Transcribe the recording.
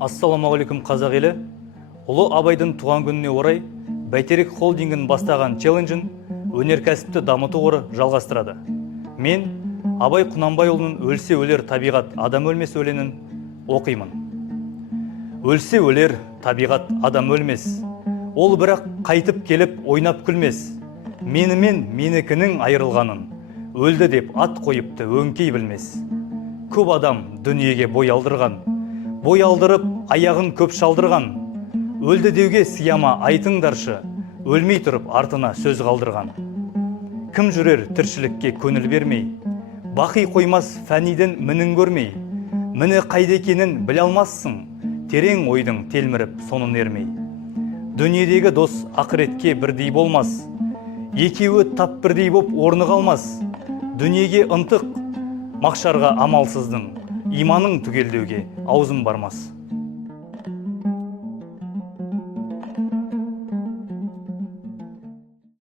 Ассаламағалейкум қазақ елі. Ұлы Абайдың туған күніне орай Бәйтерек холдингін бастаған челленджін өнеркәсіпті дамыту қоры жалғастырады. Мен Абай Құнанбайұлының «Өлсе өлер, табиғат, адам өлмес» өлеңін оқимын. Өлсе өлер, табиғат, адам өлмес. Ол бірақ қайтып келіп ойнап күлмес. Менімен менікінің айырылғанын өлді деп ат қойыпты өңкей білмес. Көп адам дүниеге бой алдырған, бой алдырып аяғын көп шалдырған. Өлді деуге сияма айтыңдаршы, өлмей тұрып артына сөз қалдырған. Кім жүрер тіршілікке көңіл бермей, бақи қоймас фәниден мінін көрмей. Міні қайда екенін біле алмассың, терең ойдың телміріп сонын ермей. Дүниедегі дос ақыретке бірдей болмас, екеуі тап бірдей боп орны қалмас. Дүниеге ынтық, мақшарға амалсыздың, иманың түгелдеуге аузым бармас.